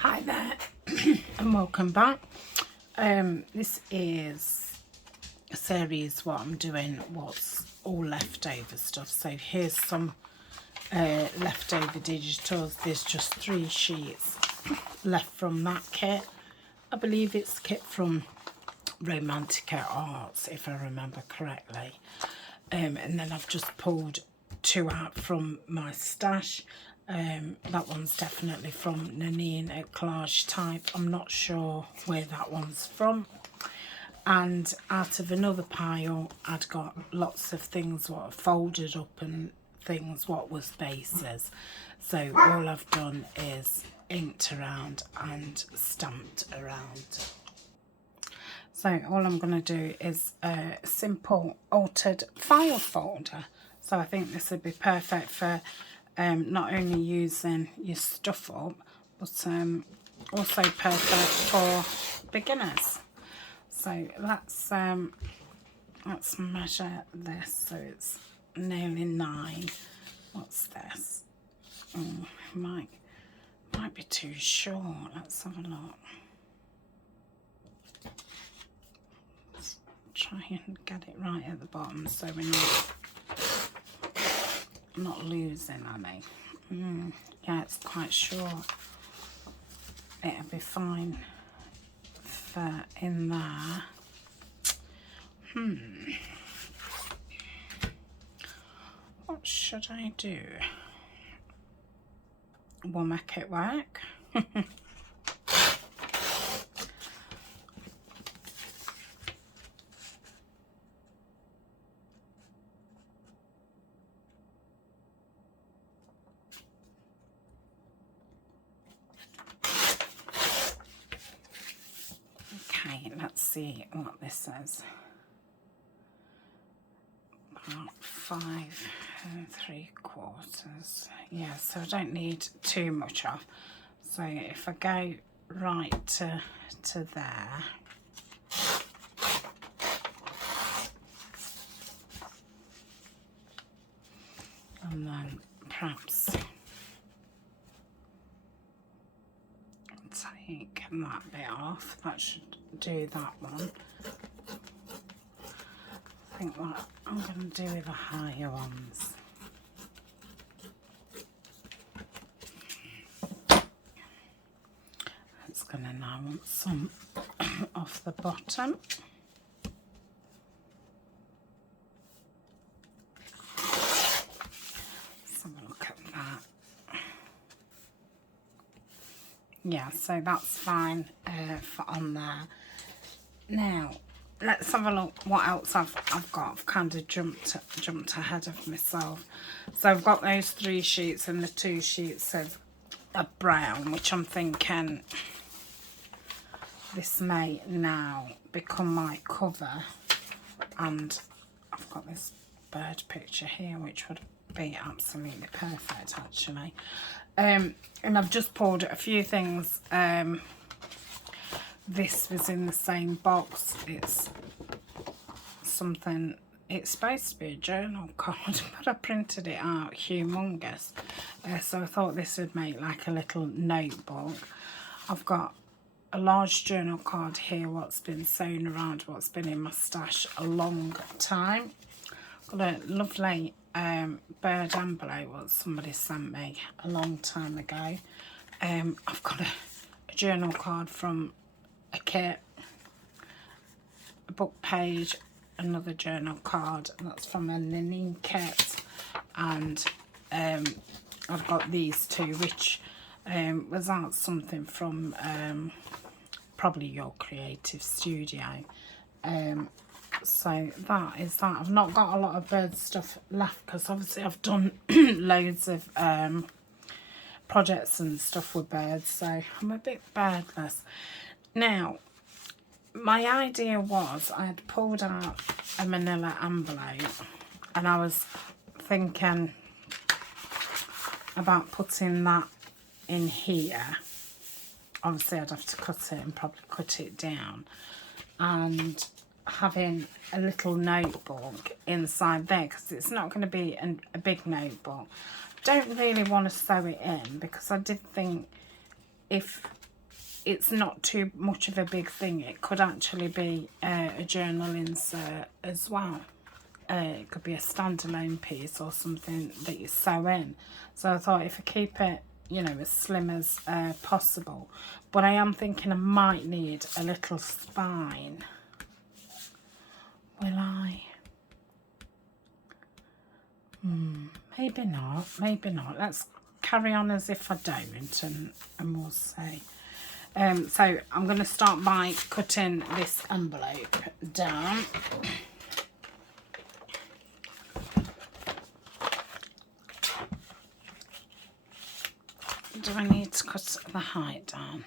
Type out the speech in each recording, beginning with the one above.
Hi there and welcome back. This is a series what I'm doing, what's all leftover stuff. So here's some leftover digitals. There's just 3 sheets left from that kit. I believe it's kit from Romantica Arts, if I remember correctly. And then I've just pulled 2 out from my stash. That one's definitely from Tania collage type. I'm not sure where that one's from. And out of another pile, I'd got lots of things what are folded up and things what was bases. So all I've done is inked around and stamped around. So all I'm going to do is a simple altered file folder. So I think this would be perfect for not only using your stuff up, but also perfect for beginners. So let's measure this. So it's nearly 9. What's this? Might be too short. Let's have a look. Let's try and get it right at the bottom so we're not losing any. Yeah, it's quite short. It'll be fine for in there. What should I do? We'll make it work. Okay, let's see what this is. About 5 3/4. Yeah, so I don't need too much off. So if I go right to there, and then perhaps take that bit off. That should do that one. I think what I'm going to do with the higher ones. It's going to now want some off the bottom. Let's have a look at that. Yeah, so that's fine for on there. Now, let's have a look what else I've got. I've kind of jumped ahead of myself. So I've got those 3 sheets and the 2 sheets of brown, which I'm thinking this may now become my cover. And I've got this bird picture here, which would be absolutely perfect actually. And I've just pulled a few things. This was in the same box. It's something, it's supposed to be a journal card, but I printed it out humongous. So I thought this would make like a little notebook. I've got a large journal card here, what's been sewn around, what's been in my stash a long time. Got a lovely bird envelope what somebody sent me a long time ago. I've got a journal card from a kit, a book page, another journal card that's from a linen kit, and I've got these 2 which was out something from probably your creative studio. So that is that. I've not got a lot of bird stuff left because obviously I've done loads of projects and stuff with birds, so I'm a bit birdless. Now, my idea was I had pulled out a manila envelope and I was thinking about putting that in here. Obviously I'd have to cut it and probably cut it down, and having a little notebook inside there, because it's not going to be a big notebook. Don't really want to sew it in because I did think if it's not too much of a big thing. It could actually be a journal insert as well. It could be a standalone piece or something that you sew in. So I thought if I keep it, you know, as slim as possible. But I am thinking I might need a little spine. Will I? Maybe not, maybe not. Let's carry on as if I don't, and we'll see. So I'm going to start by cutting this envelope down. Do I need to cut the height down?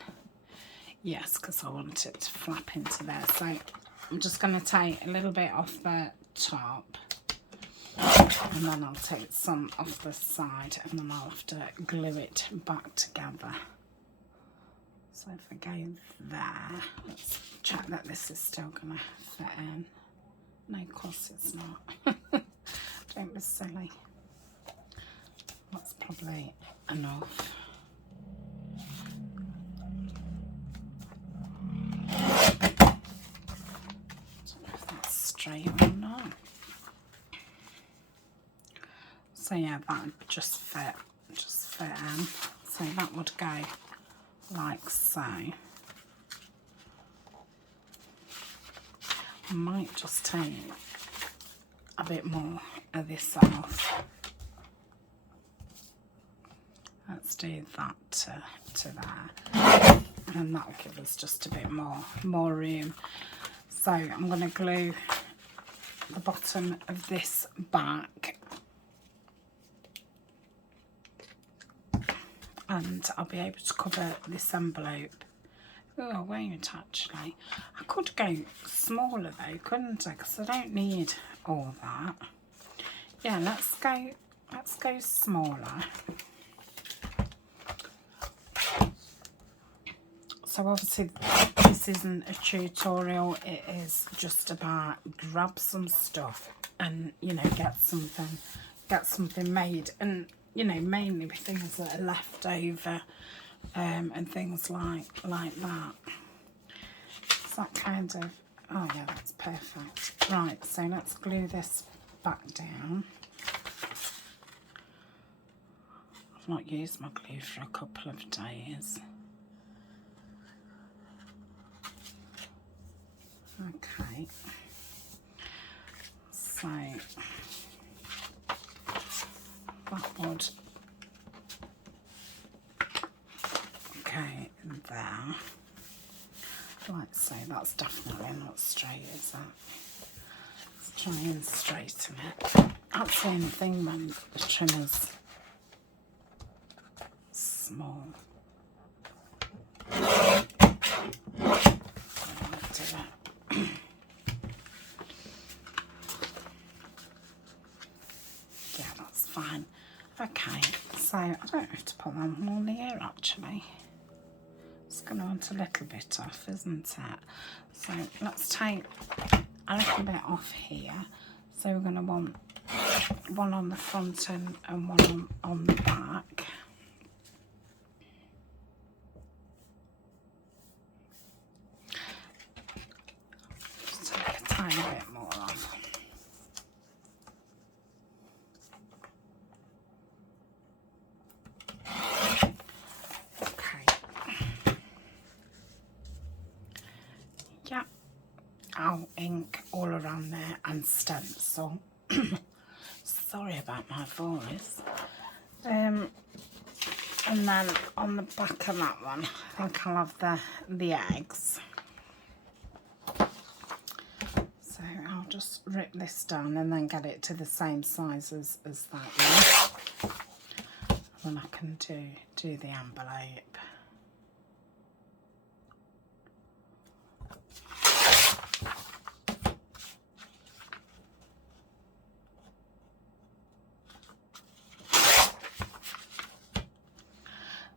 Yes, because I want it to flap into there. So I'm just going to take a little bit off the top, and then I'll take some off the side, and then I'll have to glue it back together. So if I go there, let's check that this is still going to fit in. No, of course it's not. Don't be silly. That's probably enough. Straight or not. So yeah, that would just fit in. So that would go like so. I might just take a bit more of this off. Let's do that to there, and that'll give us just a bit more room. So I'm going to glue the bottom of this back, and I'll be able to cover this envelope. Oh, I won't actually. I could go smaller though, couldn't I? Because I don't need all that. Yeah, let's go smaller. So obviously this isn't a tutorial, it is just about grab some stuff and, you know, get something made, and, you know, mainly with things that are left over and things like that. Is that kind of, oh yeah, that's perfect. Right, so let's glue this back down. I've not used my glue for a couple of days. Okay, so that would go there. Like so, that's definitely not straight, is that? Let's try and straighten it. That's the only thing when the trimmer's small. Fine. Okay, so I don't have to put that one on here actually. It's going to want a little bit off, isn't it? So let's take a little bit off here. So we're going to want one on the front and one on the back. Just take a tiny bit more off. I'll ink all around there and stencil. Sorry about my voice. And then on the back of that one, I think I'll have the eggs. So I'll just rip this down and then get it to the same size as that one. And then I can do the envelope.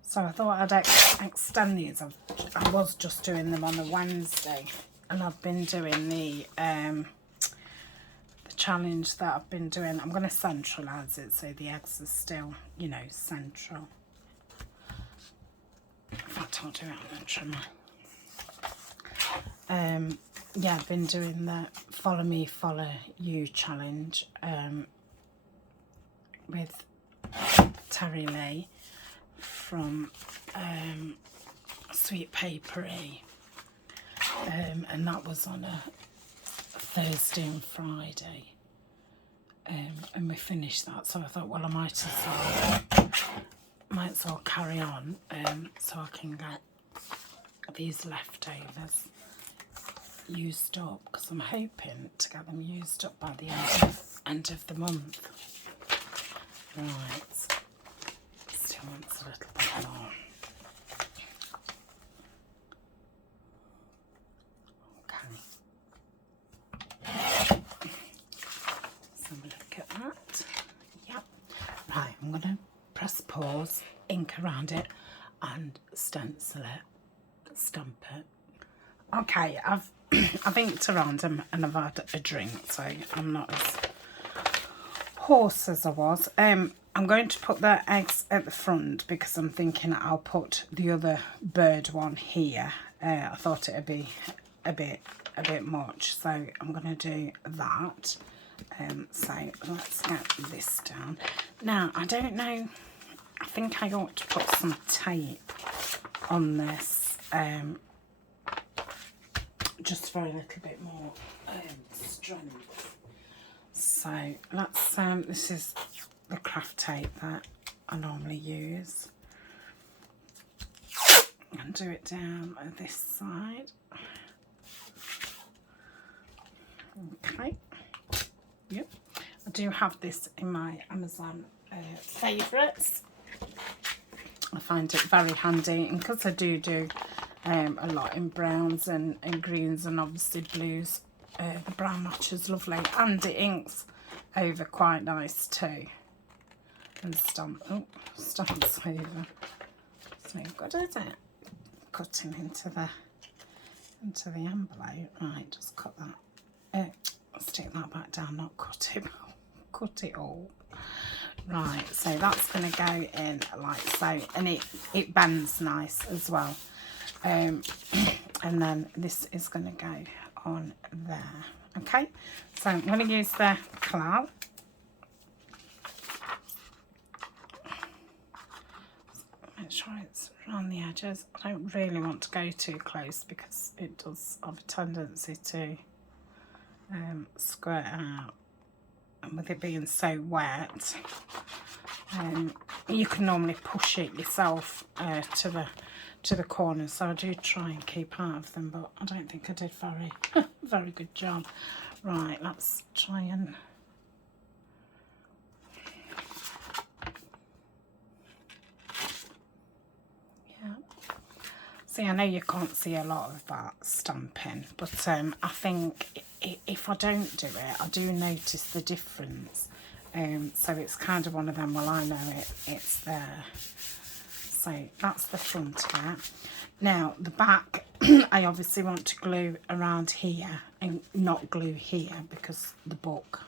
So I thought I'd extend these. I was just doing them on a Wednesday, and I've been doing the challenge that I've been doing. I'm going to centralise it so the eggs are still, you know, central. In fact, I'll do it on the trimmer. Yeah, I've been doing the Follow Me, Follow You challenge with Terry Lee from Sweet Papery, and that was on a Thursday and Friday, and we finished that, so I thought, well, I might as well carry on, so I can get these leftovers used up, because I'm hoping to get them used up by the end of the month. Right, still wants a little bit more. Okay, let's have a look at that. Yep. Right, I'm going to press pause, ink around it, and stencil it, stamp it. Okay, I've inked around them and I've had a drink, so I'm not as hoarse as I was. I'm going to put the eggs at the front because I'm thinking I'll put the other bird one here. I thought it'd be a bit much, so I'm going to do that. So let's get this down. Now, I don't know, I think I ought to put some tape on this, just for a little bit more strength. So let's, this is the craft tape that I normally use, and do it down this side. Okay, yep, I do have this in my Amazon favourites. I find it very handy, and because I do a lot in browns and greens and obviously blues, the brown matches lovely, and it inks over quite nice too, and stamps over. So good, is it? Cutting into the envelope. Right, just cut that. Stick that back down, not cut it. Cut it all. Right, so that's going to go in like so, and it bends nice as well. And then this is going to go on there. Okay, so I'm going to use the cloud. Make sure it's around the edges. I don't really want to go too close because it does have a tendency to squirt out, and with it being so wet, you can normally push it yourself to the corners, so I do try and keep out of them, but I don't think I did very good job. Right, let's try and see, I know you can't see a lot of that stamping, but I think if I don't do it, I do notice the difference. So it's kind of one of them, well, I know it's there. So that's the front of it. Now, the back, I obviously want to glue around here and not glue here because the book,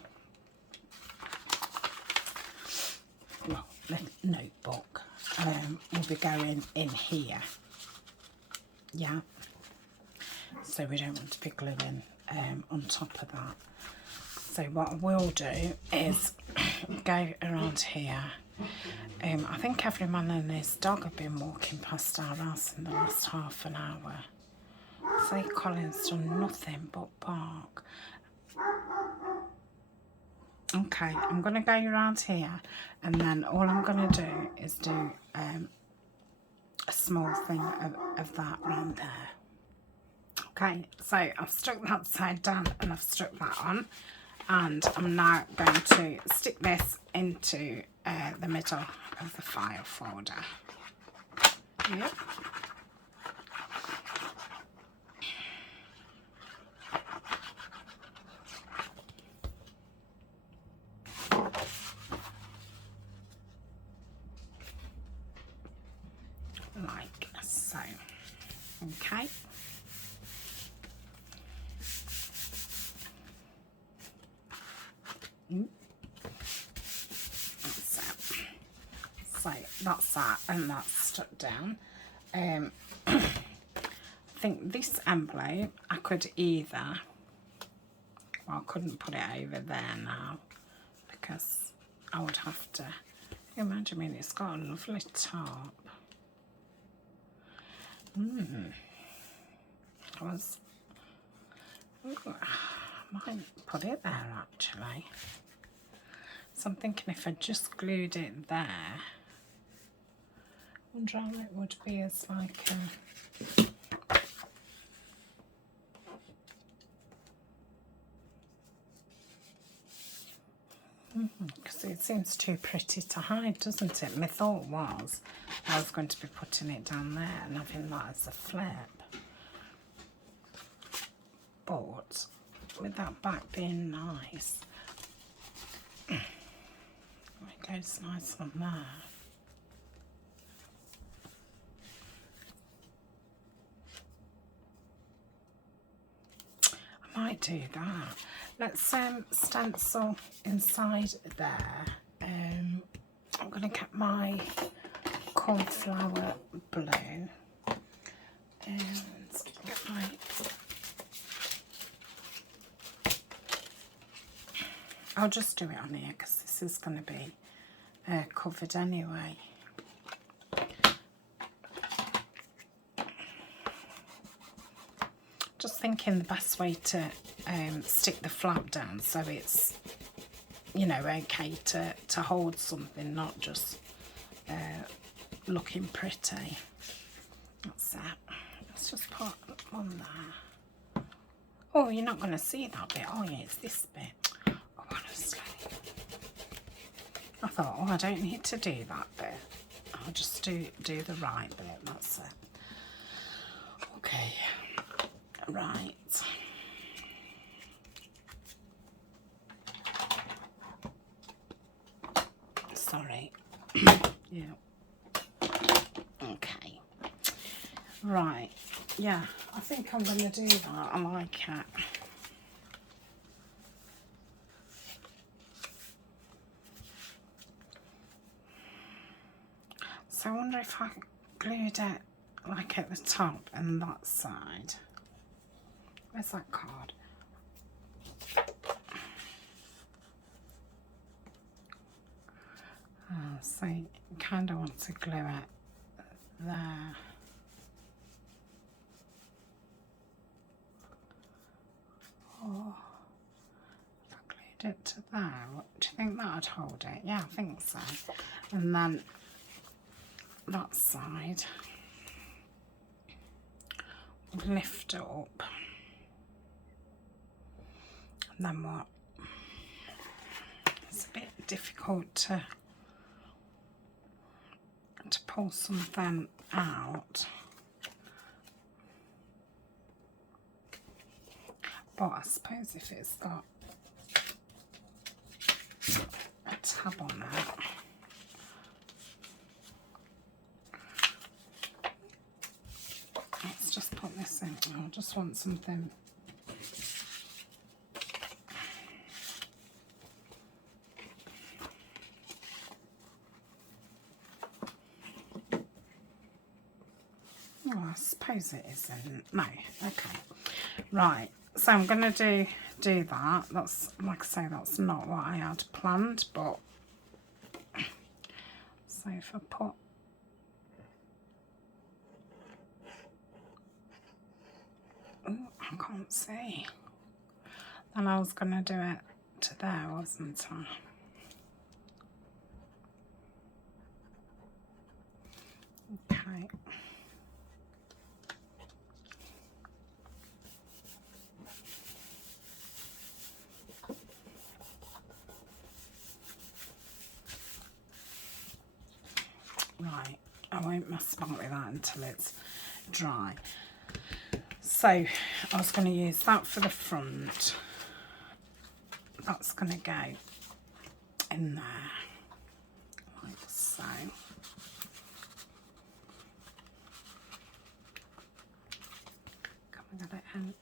well, the notebook will be going in here. Yeah, so we don't want to be gluing on top of that. So what I will do is go around here. I think every man and his dog have been walking past our house in the last half an hour. So Colin's done nothing but bark. Okay, I'm going to go around here, and then all I'm going to do is do a small thing of that round there. Okay, so I've stuck that side down and I've stuck that on, and I'm now going to stick this into the middle of the file folder. Yep. Like so. Okay. So that's that, and that's stuck down. I think this envelope I could either, well, I couldn't put it over there now because I would have to, imagine, I mean, it's got a lovely top. I might put it there actually. So I'm thinking if I just glued it there, I wonder how it would be as like a, because it seems too pretty to hide, doesn't it? My thought was I was going to be putting it down there and having that as a flip. But with that back being nice, it goes nice on there. I might do that. Let's stencil inside there. I'm going to get my cornflower blue and get my, I'll just do it on here because this is going to be covered anyway. Just thinking the best way to stick the flap down so it's, you know, okay to hold something, not just looking pretty. That's that. Let's just put on there. Oh, you're not going to see that bit, are you? It's this bit. Oh, honestly. I thought, oh, I don't need to do that bit. I'll just do the right bit. That's it. Okay. Right. Sorry. Yeah. Okay. Right. Yeah, I think I'm going to do that. I like it. So I wonder if I glued it like at the top and that side. Where's that card? Oh, so you kind of want to glue it there. Oh, if I glued it to there, do you think that would hold it? Yeah, I think so. And then that side, lift it up. And then what? It's a bit difficult to pull something out. But I suppose if it's got a tab on it, let's just put this in. I just want something. Oh, I suppose it isn't. No, okay. Right, so I'm going to do that. That's, like I say, that's not what I had planned, but so if I put, oh, I can't see. Then I was going to do it to there, wasn't I? Okay. Right, I won't mess about with that until it's dry. So I was going to use that for the front. That's going to go in there, like so. Can we get it in?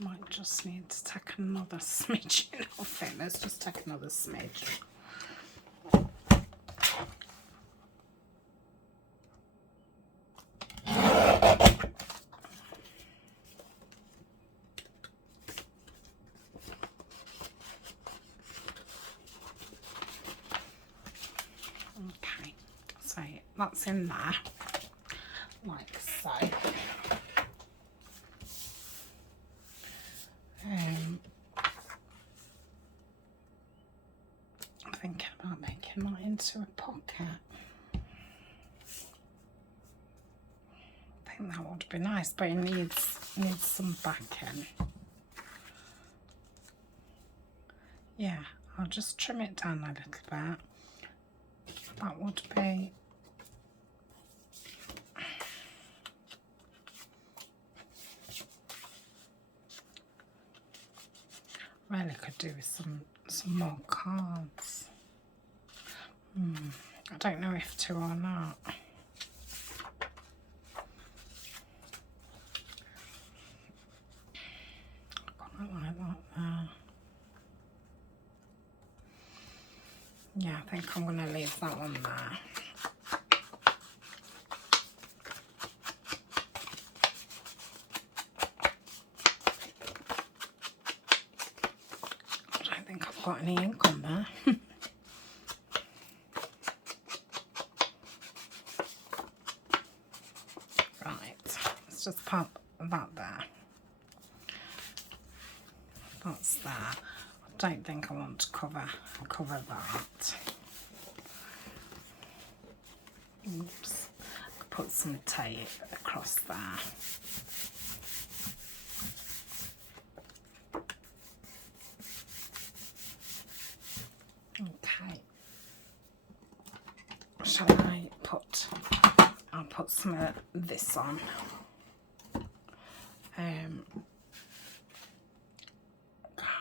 Might just need to take another smidgen off it. Let's just take another smidge. So that's in there, like so. I'm thinking about making that into a pocket. I think that would be nice, but it needs some backing. Yeah, I'll just trim it down a little bit. That would be really could do with some more cards. I don't know if to or not. Got it like that there. Yeah, I think I'm going to leave that one there. I don't think I've got any ink on there. Right, let's just pop that there. That's there. I don't think I want to cover that. Oops. Put some tape across there. Okay. Shall I'll put some of this on.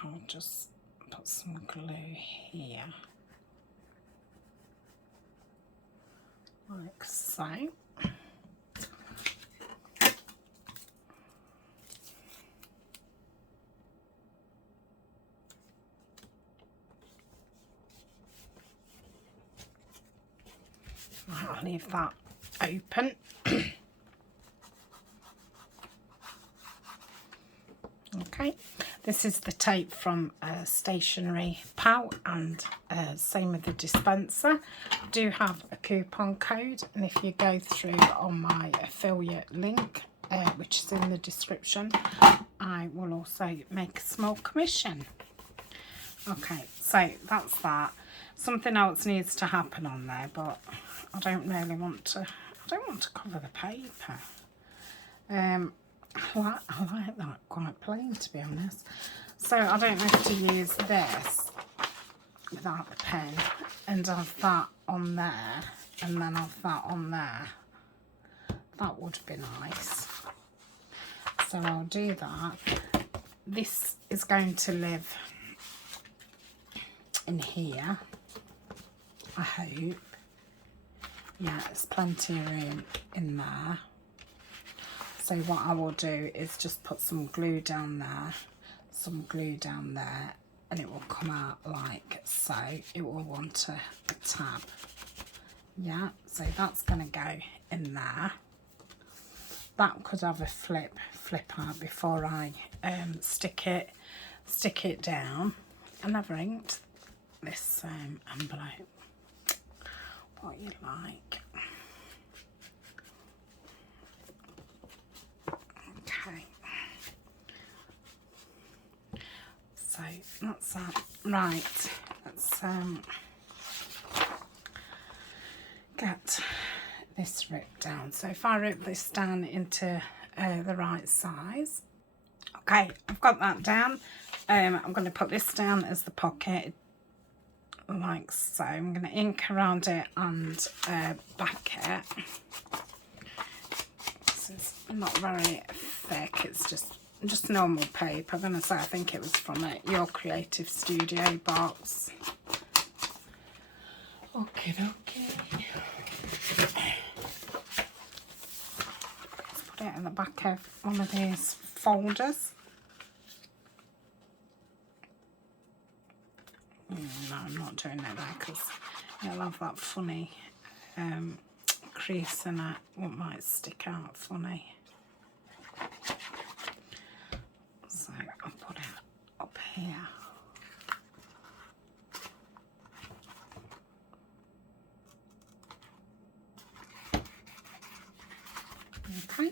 I'll just put some glue here, like so. I'll leave that open. Okay, this is the tape from Stationery Pal, and same with the dispenser. I do have a coupon code, and if you go through on my affiliate link, which is in the description, I will also make a small commission. Okay, so that's that. Something else needs to happen on there, but I don't really want to. I don't want to cover the paper. I like that quite plain, to be honest. So I don't have to use this without the pen and have that on there and then have that on there. That would be nice. So I'll do that. This is going to live in here, I hope. Yeah, there's plenty of room in there. So what I will do is just put some glue down there, some glue down there, and it will come out like so. It will want a tab. Yeah, so that's going to go in there. That could have a flip out before I stick it down. I never inked this envelope. What you like. Okay. So that's that. Right. Let's get this ripped down. So if I rip this down into the right size. Okay, I've got that down. I'm going to put this down as the pocket, like so. I'm going to ink around it and back it. This is not very thick, it's just normal paper. I'm going to say I think it was from Your Creative Studio box. Okay. Let's put it in the back of one of these folders. No, I'm not doing it there because it'll have that funny crease in it. What might stick out funny. So I'll put it up here. Okay.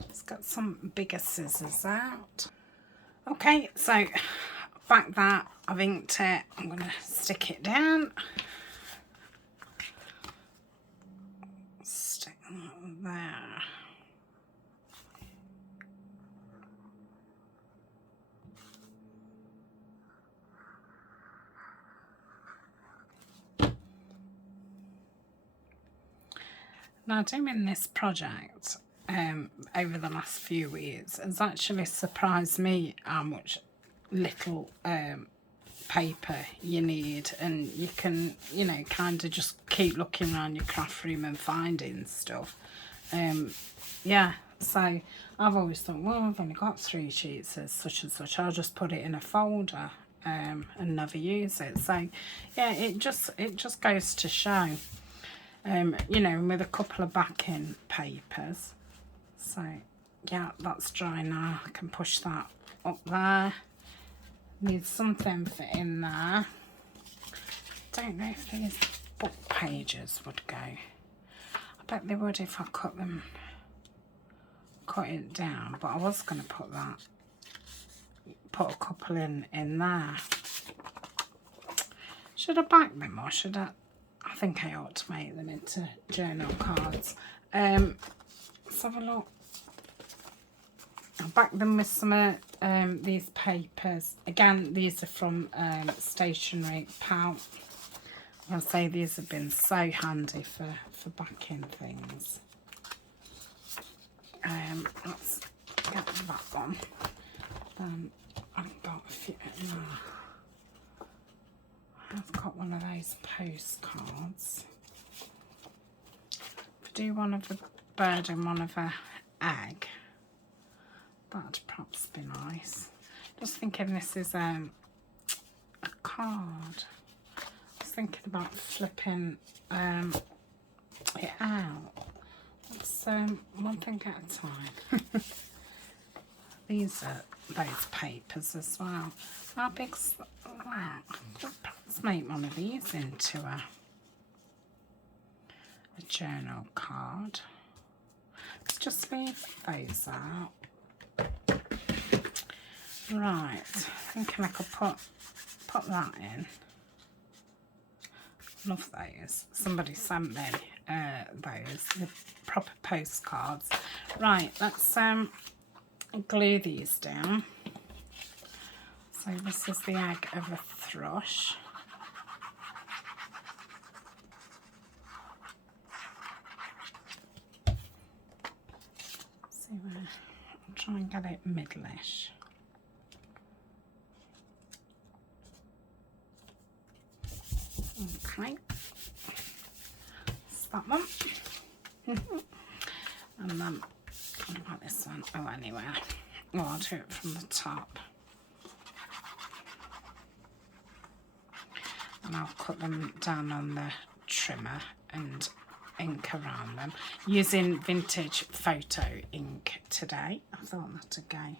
Let's get some bigger scissors out. Okay, so back that, I've inked it. I'm going to stick it down. Stick that there. Now, doing this project over the last few years has actually surprised me how much little paper you need, and you can, you know, kind of just keep looking around your craft room and finding stuff. Yeah, so I've always thought, well, I've only got 3 sheets as such and such, I'll just put it in a folder and never use it. So yeah, it just goes to show. You know, with a couple of backing papers. So yeah, that's dry now. I can push that up there. Need something for in there. Don't know if these book pages would go. I bet they would if I cut it down, but I was going to put a couple in there. Should I back them, or should I think I ought to make them into journal cards. Let's have a look. I'll back them with some of these papers. Again, these are from Stationery Pal. I'll say these have been so handy for backing things. Let's get that one. I've got a few. I've got one of those postcards. If I do one of a bird and one of a egg, that'd perhaps be nice. Just thinking this is a card. I was thinking about flipping it out. It's one thing at a time. These are those papers as well. How big's that? Let's make one of these into a journal card. Let's just leave those out. Right, thinking I could put that in. Love those. Somebody sent me those, the proper postcards. Right, let's glue these down. So this is the egg of a thrush. See where, I'll try and get it middleish. Okay, that's that one. And then, what about this one? Oh, anyway, well, I'll do it from the top. And I'll cut them down on the trimmer and ink around them using vintage photo ink today. I thought that'd go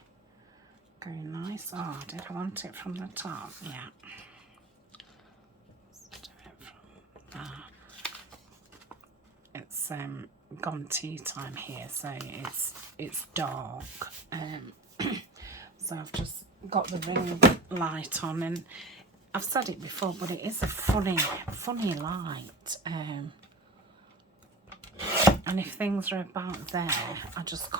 nice. Oh, did I want it from the top? Yeah. Let's do it from there. It's gone tea time here, so it's dark. So I've just got the ring light on, and I've said it before, but it is a funny light. And if things are about there, I just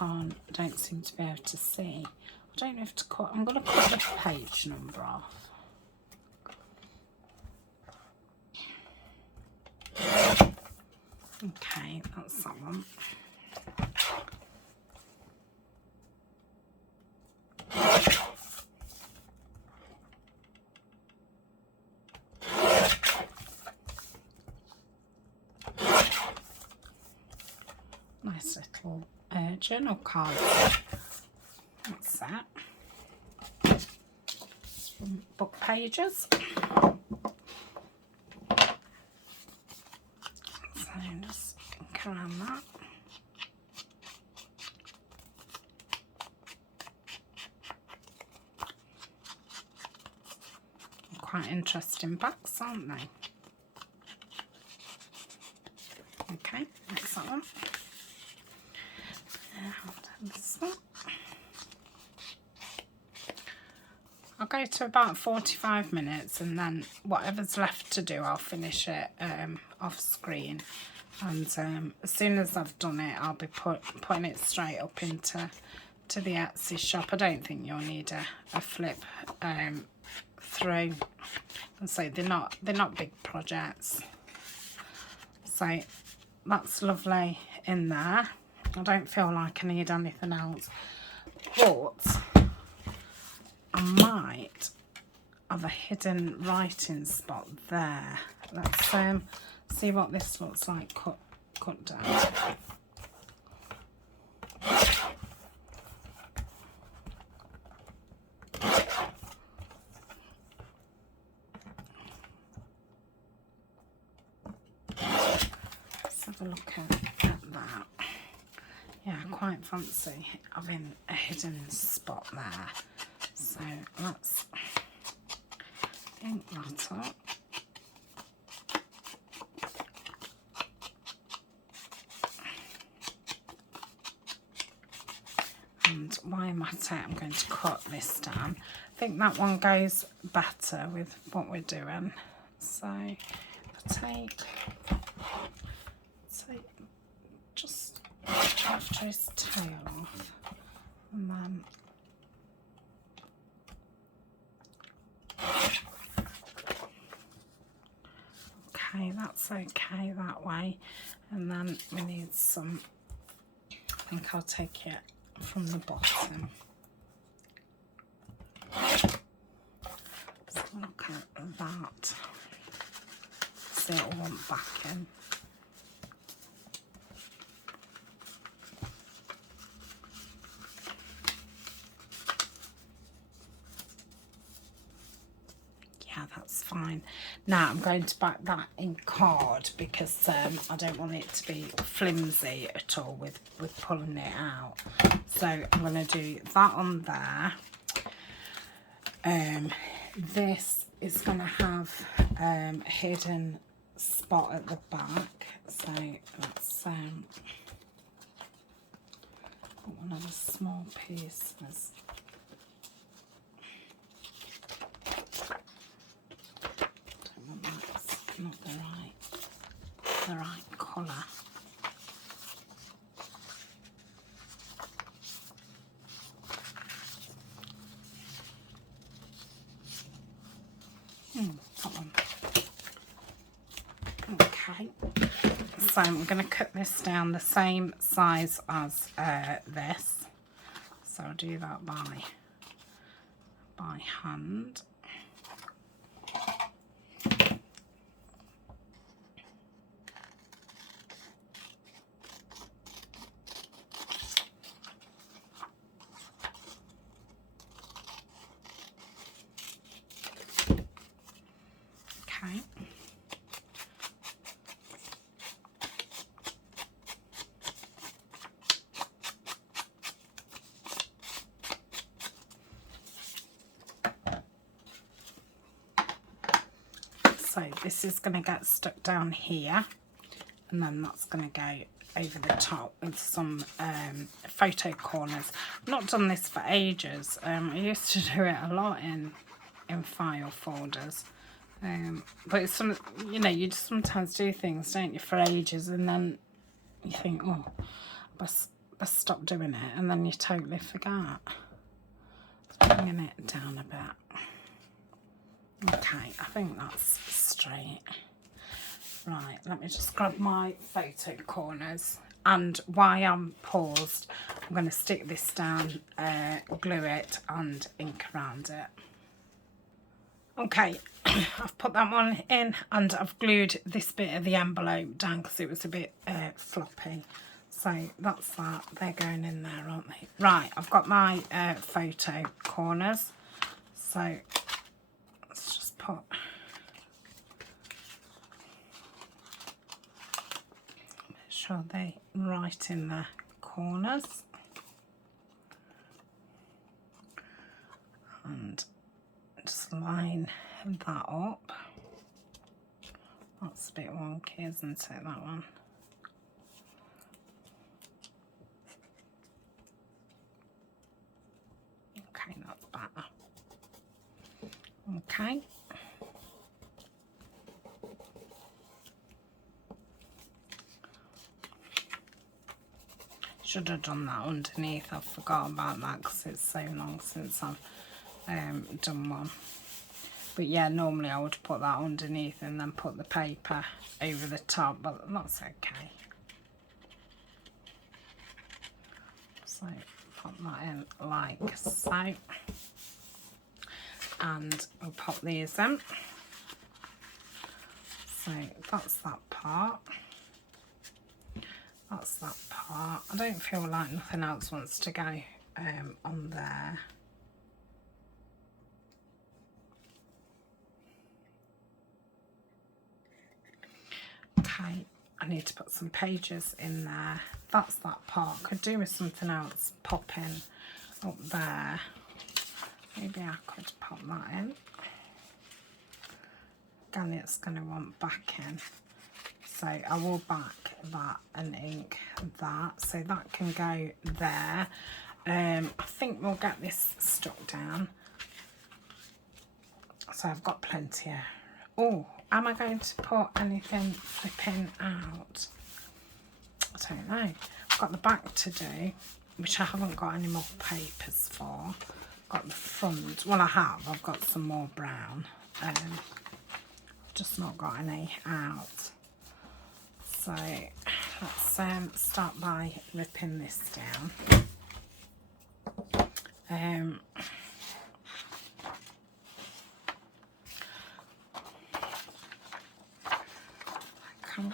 don't seem to be able to see. I don't know if to cut. I'm going to cut the page number off. Okay, that's that one. Nice little journal card. What's that? It's from Book Pages. So just think around that. Quite interesting backs, aren't they? Okay, that's that one. And this one. I'll go to about 45 minutes, and then whatever's left to do, I'll finish it off screen. And as soon as I've done it, I'll be putting it straight up into the Etsy shop. I don't think you'll need a flip through. And so they're not big projects. So that's lovely in there. I don't feel like I need anything else, but I might have a hidden writing spot there. Let's see what this looks like cut down. Let's have a look at that. Yeah, I quite fancy having a hidden spot there. So let's ink that up. And while I'm at it, I'm going to cut this down. I think that one goes better with what we're doing. So I take just after his tail off, and then okay, that's okay that way. And then we need some, I think I'll take it from the bottom. Let's look at that. See, it won't back in. Yeah, that's fine. Now I'm going to back that in card because I don't want it to be flimsy at all with pulling it out. So I'm going to do that on there. This is going to have a hidden spot at the back. So let's put one of the small pieces. That's not the right colour. That one. Okay, so I'm going to cut this down the same size as this. So I'll do that by hand. Okay. So this is going to get stuck down here, and then that's going to go over the top with some photo corners. I've not done this for ages. I used to do it a lot in file folders. But it's some, you just sometimes do things, don't you, for ages, and then you think, oh, best stop doing it, and then you totally forget. Bringing it down a bit. Okay, I think that's straight. Right, let me just grab my photo corners, and while I'm paused, I'm going to stick this down, glue it, and ink around it. Okay, I've put that one in, and I've glued this bit of the envelope down because it was a bit floppy. So that's that. They're going in there, aren't they? Right, I've got my photo corners. So let's just put... make sure they're right in the corners. And just line that up. That's a bit wonky, isn't it, that one? Okay. Should have done that underneath. I forgot about that because it's so long since I've done one. But yeah, normally I would put that underneath and then put the paper over the top, but that's okay. So pop that in like so. And we'll pop these in. So that's that part. That's that part. I don't feel like nothing else wants to go on there. Okay, I need to put some pages in there. That's that part. Could do with something else popping up there. Maybe I could pop that in. Again, it's going to want backing. So I will back that and ink that. So that can go there. I think we'll get this stuck down. So I've got plenty here. Oh, am I going to put anything flipping out? I don't know. I've got the back to do, which I haven't got any more papers for. Got the front. Well, I have. I've got some more brown. Just not got any out. So let's start by ripping this down. I'm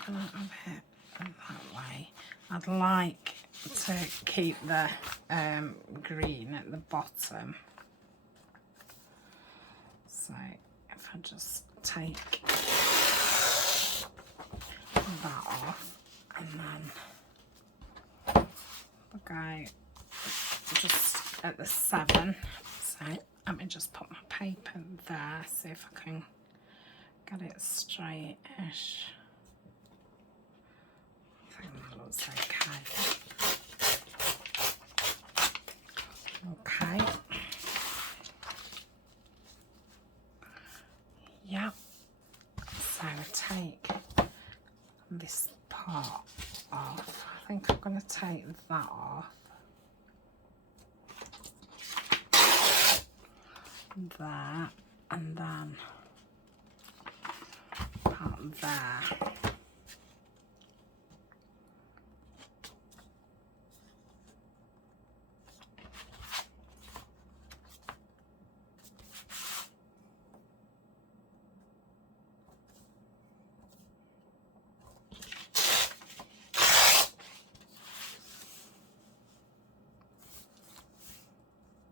gonna have it that way. I'd like to keep the green at the bottom. So if I just take that off and then we'll go just at the 7. So let me just put my paper there, see if I can get it straight-ish. I think that looks okay. Okay. Yep. So I take this part off. I think I'm going to take that off. There. And then that there.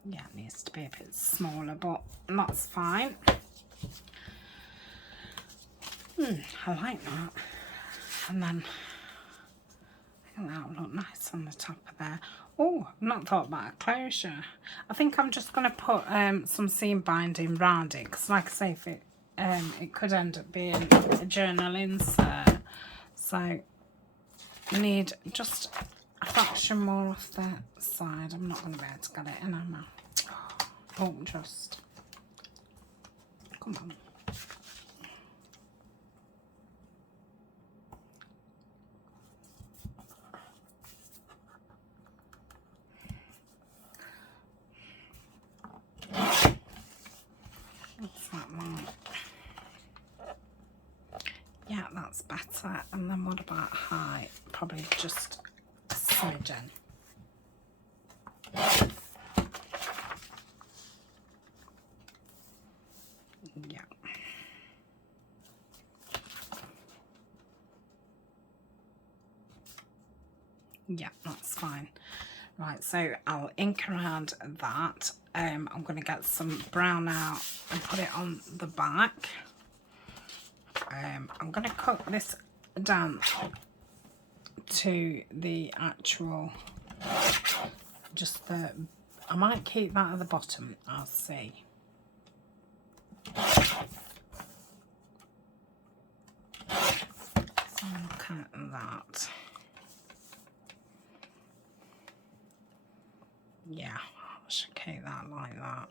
Yeah, it needs to be a bit smaller, but that's fine. I like that. And then I think that'll look nice on the top of there. Oh, I've not thought about a closure. I think I'm just going to put some seam binding round it, because like I say, if it could end up being a journal insert. So I need just a fraction more off the side. I'm not going to be able to get it in, am I? Oh, just. Come on. What's that one? Yeah, that's better. And then what about height? Probably just a smidgen. Yeah. Yeah, that's fine. Right, so I'll ink around that. I'm going to get some brown out and put it on the back. I'm going to cut this down to the actual, just the, I might keep that at the bottom, I'll see. So look at that. Yeah, I should keep that like that.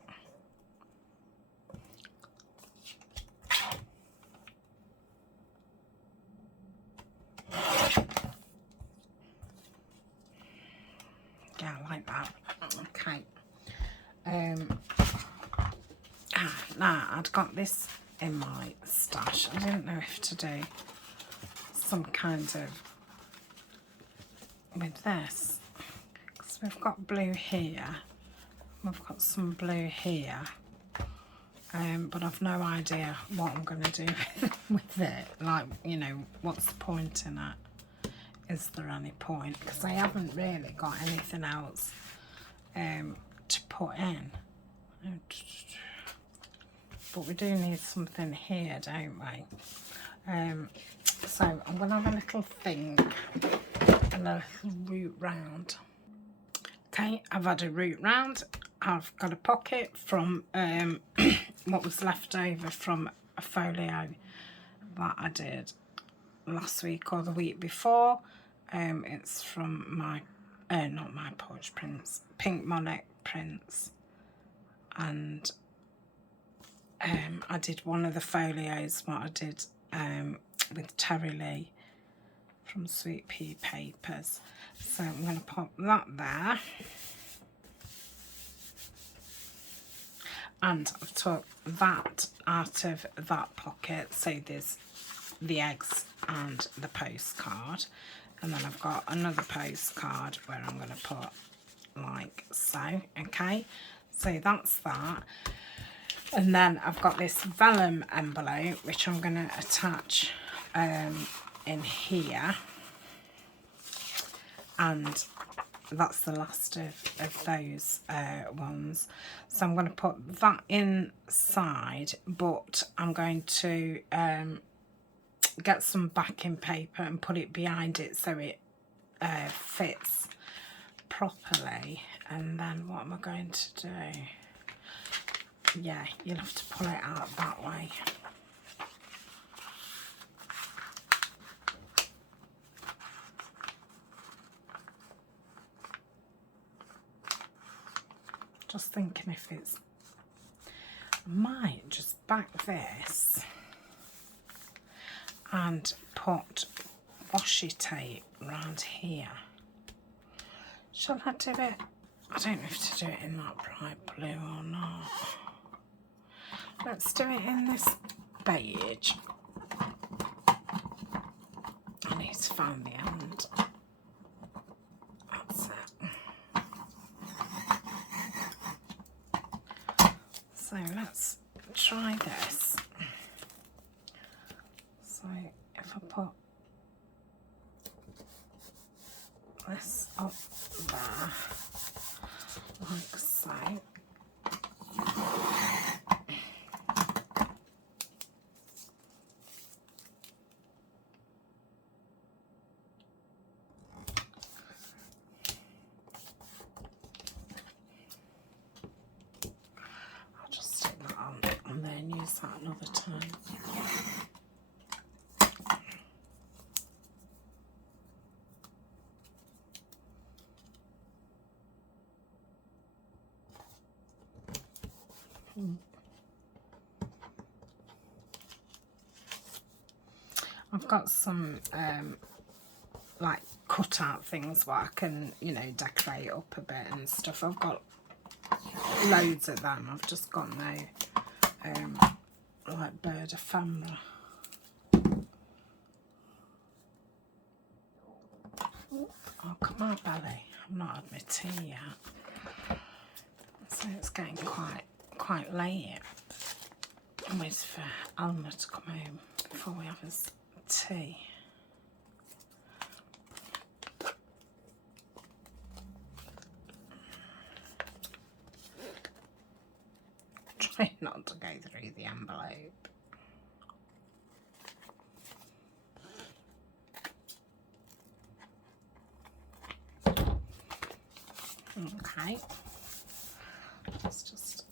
Now, I'd got this in my stash. I didn't know if to do some kind of with this, because we've got blue here, we've got some blue here, but I've no idea what I'm going to do with it. Like, you know, what's the point in it? Is there any point? Because I haven't really got anything else to put in. But we do need something here, don't we? So I'm going to have a little thing and a little root round. Okay, I've had a root round. I've got a pocket from what was left over from a folio that I did last week or the week before. It's from my, not my porch prints, Pink Monarch prints. And I did one of the folios, what I did with Terry Lee from Sweet Pea Papers. So I'm going to pop that there. And I've took that out of that pocket. So there's the eggs and the postcard. And then I've got another postcard where I'm going to put like so. Okay, so that's that. And then I've got this vellum envelope, which I'm going to attach in here. And that's the last of those ones. So I'm going to put that inside, but I'm going to get some backing paper and put it behind it so it fits properly. And then what am I going to do? Yeah, you'll have to pull it out that way. Just thinking if it's, I might just back this and put washi tape around here. Shall I do it? I don't know if to do it in that bright blue or not. Let's do it in this beige. I need to find the end. That's it. So let's try this. So if I put this up there, like so. I'll just stick that on there and use that another time. I've got some like cut out things where I can, you know, decorate up a bit and stuff. I've got loads of them. I've just got no like bird ephemera. Oh, come on, belly. I've not had my tea yet. So it's getting quite late. I'm waiting for Alma to come home before we have his tea. Try not to go through the envelope. Okay. Let's just...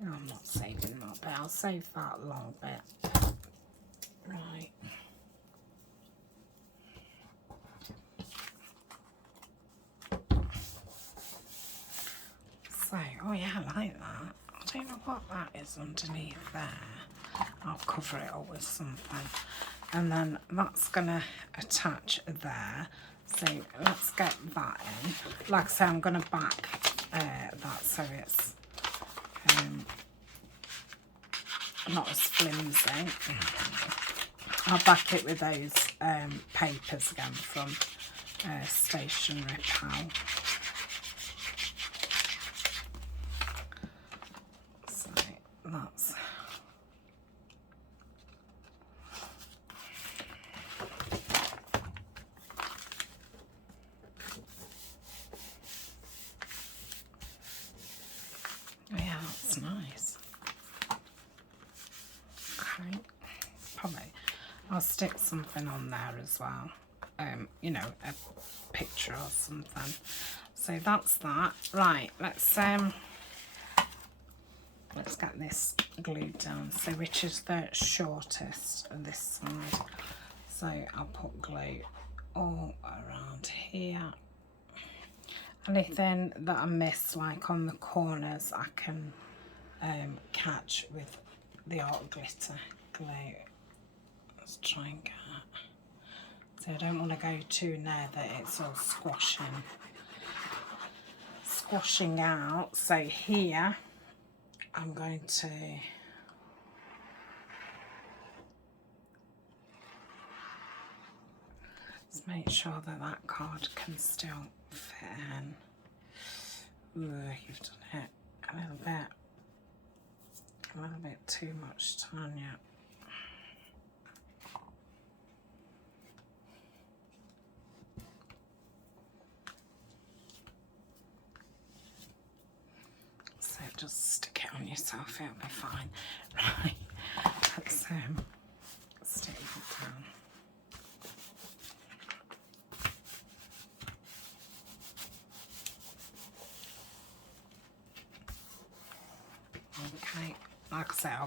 No, I'm not saving that bit. I'll save that little bit. Right. So, oh yeah, I like that. I don't know what that is underneath there. I'll cover it up with something. And then that's going to attach there. So let's get that in. Like I say, I'm going to back that so it's not as flimsy. I'll back it with those papers again from Stationery Pal. So that's nice. Okay, probably I'll stick something on there as well, you know, a picture or something. So that's that. Right, let's get this glued down. So which is the shortest of this side? So I'll put glue all around here. Anything that I miss, like on the corners, I can catch with the art glitter glue. Let's try and get, so I don't want to go too near that it's all squashing out. So here I'm going to just make sure that that card can still fit in. Ooh, you've done it a little bit too much, Tania. So just stick it on yourself, it'll be fine. Right, let's stick that down. Okay, like I say, I'll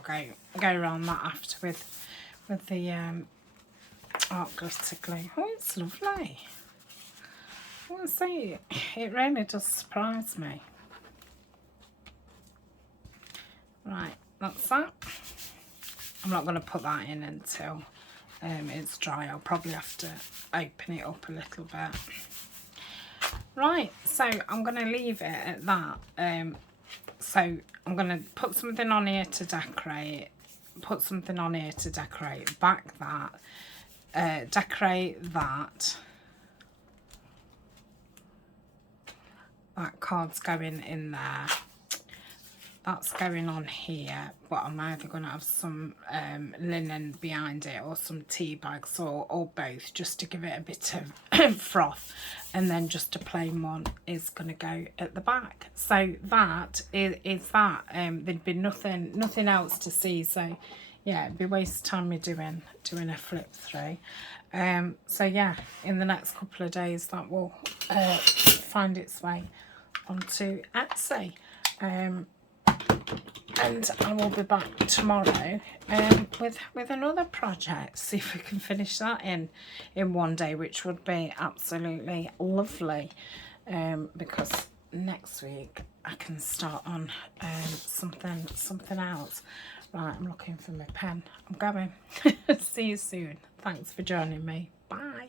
go around that after with the art glitter glue. Oh, it's lovely. I want to say it really does surprise me. Right, that's that. I'm not going to put that in until it's dry. I'll probably have to open it up a little bit. Right, so I'm going to leave it at that. So I'm going to put something on here to decorate, put something on here to decorate, back that, decorate that. That card's going in there. That's going on here, but I'm either going to have some linen behind it or some tea bags or both, just to give it a bit of froth. And then just a plain one is going to go at the back. So that is that. There'd be nothing else to see. So yeah, it'd be a waste of time me doing a flip through. So yeah, in the next couple of days that will find its way onto Etsy. And I will be back tomorrow with another project. See if we can finish that in one day, which would be absolutely lovely. Because next week I can start on something else. Right, I'm looking for my pen. I'm going. See you soon. Thanks for joining me. Bye.